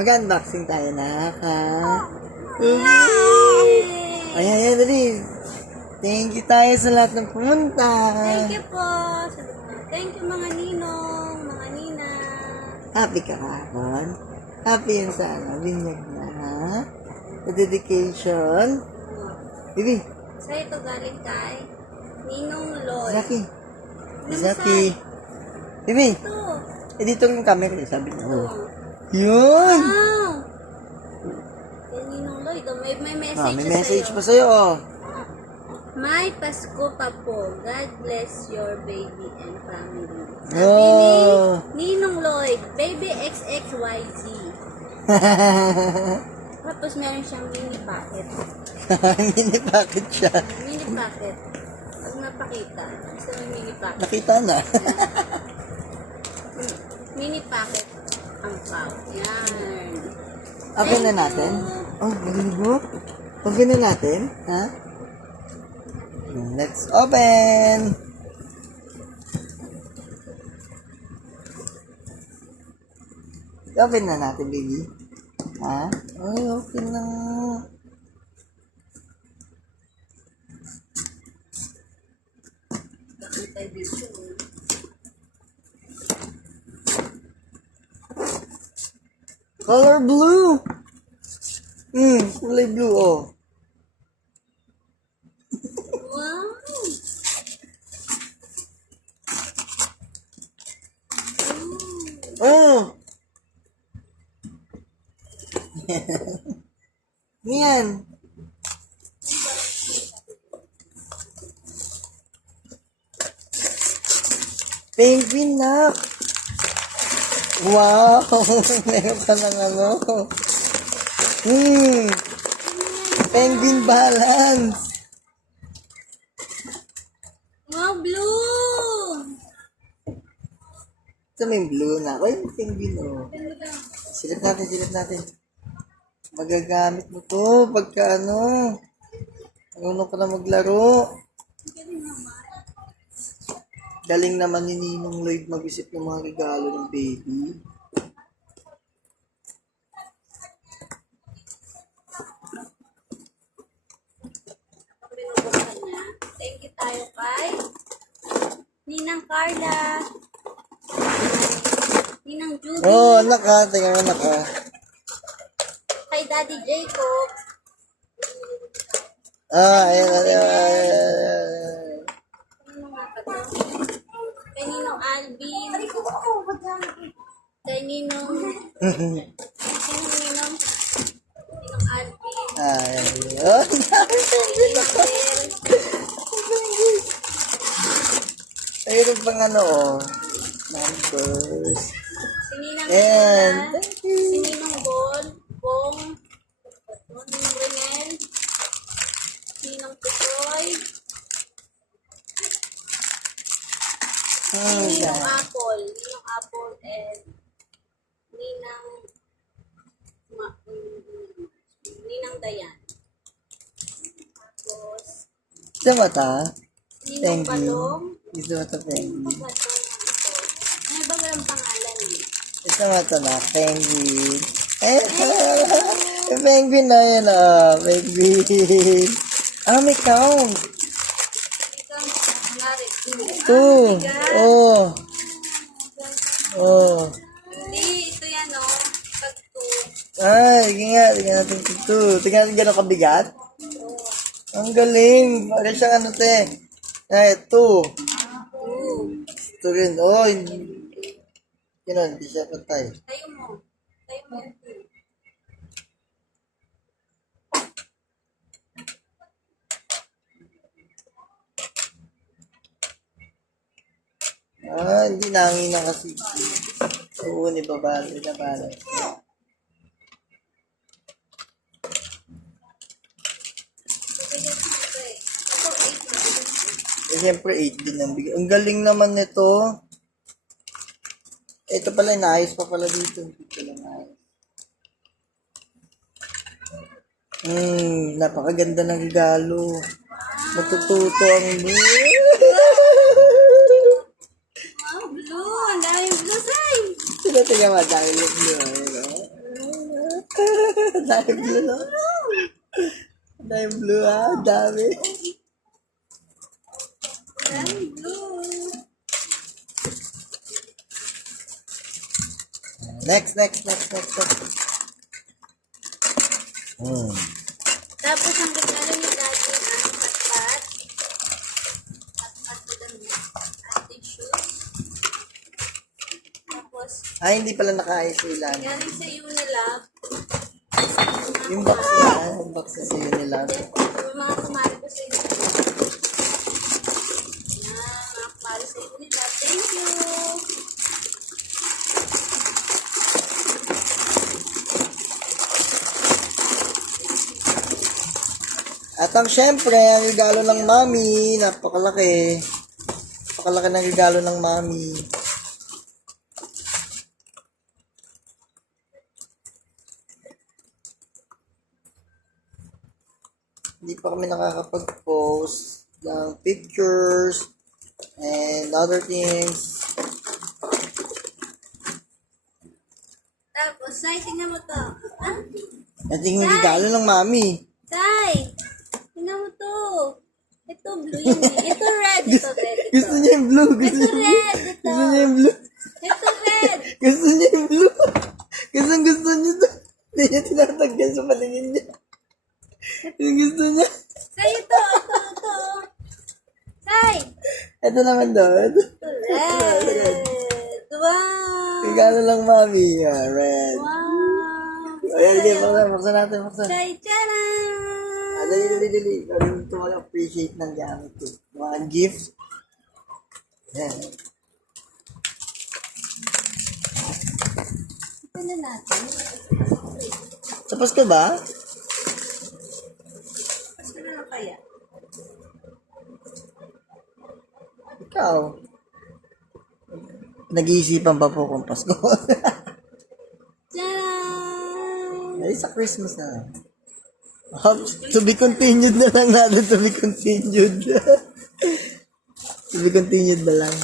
Mag-unboxing tayo na, ha? Yay! Ayan, dali. Thank you tayo sa lahat ng pumunta. Thank you po. Thank you mga ninong, mga nina. Happy ka kahapon? Happy yun sa binyag na, ha? Sa dedication. Bibi. Sa ito galing kay Ninong Lloyd. Zaki. Zaki. Bibi. Ito. Dito yung camera, sabi niya. Ito. Yun! Wow! Kay Ninong Lloyd. Oh, may message May siya message sa'yo. pa sa'yo, oh. May Pasko pa po. God bless your baby and family. Oh. Sabi ni Ninong Lloyd, Baby XXYZ. Tapos meron siyang mini packet. Mini packet siya. Mini packet. Pag napakita, gusto mo mini packet. Nakita na. Mini packet ang pao. Yan. Open na natin. Oh, marinig mo? Open na natin, ha? Let's open! Open na natin, baby. Ha? Ay, open na. Color blue! Kulay blue, oh. Wow! Oh! Yan. Penguin na. Wow! Meron ka ng ano. Penguin balance. Wow, blue! Ito may blue na. Ay, penguin, oh. Silip natin. Magagamit mo to pagka ano. Marunong ka na maglaro. Galing naman ni Ninong Lloyd mag-isip ng mga regalo ng baby. Binubuksan niya. Thank you tayo kay Ninang Carla. Ninang Judy. Oh, anak ha. Tingnan mo, anak ha. Kay Daddy Jacob. Ayan. Ano nga pa to? Kay Ninong Alvin. Kay Ninong... Sinong Ninong? Ninong Alvin. Ayan. Kay Hazel. Ayun pang ano, oh. Numbers. Si Ninang And, Lola. thank you. Si Ninong Bon. Bong. Ninong Renel. Ninong Putoy. Si Ninong Apple. Ninong Apple and Ninang Ninang Dayan. Tapos Ito mata. Ninong Thank you. Balong. Ito mata, penguin. Pagkatong ito. Ano ba ang pangalan eh? Ito mata na, penguin. Penguin na yan, ah. Penguin. May count. Ikaw, nangyari. Two. Oh. Oh. Hindi, ito yan o. Pag two. Tingnan natin ito. Tingnan natin gano'ng kabigat. Ang galing. Parang siyang ano, te. Two. Ito rin. Oh, hindi siya patay. Tayo mo. Tayo mo yung two. Hindi nangin na kasi. Oo, nabalance. Siyempre, 8 din ang bigay. Ang galing naman nito. Ito pala, naayos pa pala dito. Ito lang naayos. Napakaganda ng regalo. Matututo ang Wow, blue. Ang daming blue, say. Sila taga madami nyo. Dahil blue, no? Dahil blue, ha? Dami. Daming blue. Next. Tapos ang regalo ni Daddy ang patpat. Patpat ko damit. At tissues. Tapos, Ay, hindi pala nakaayos sila. galing sa Unilab. Yung box yan. Yung box na sa'yo nila. Yung mga kumari ko sa Unilab. Yan, mga kumari sa Unilab. Thank you! At ang syempre, ang regalo ng mami, napakalaki. Napakalaki ng regalo ng mami. Hindi pa kami nakakapag-post ng pictures and other things. Tapos, Sai, tingnan mo to. Ah, At yung regalo ng mami. Sai! Tingnan mo to. Ito blue yun eh. Ito red. Ito red. Ito. Gusto niya yung blue. Gusto Ito red. Ito. niya yung blue. Ito red. Gusto niya yung blue. Gusto niya to. Hindi niya tinatanggal sa paningin niya. Yung gusto niya. Sai, ito. Ito. Sai! Ito naman doon. Ito red. Wow! Regalo lang mami. Yeah, red. Wow! Ayan, buksan natin. Sai, charan! Dali. Galing ito appreciate ng gamit ko. Mga gift. Yan. Ito na natin. Tapos ka ba? Tapos na lang kaya. Ikaw. Nag-iisipan pa po kung Pasko. Charan! Ay, sa Christmas na. To be continued na lang natin. To be continued. To be continued na lang.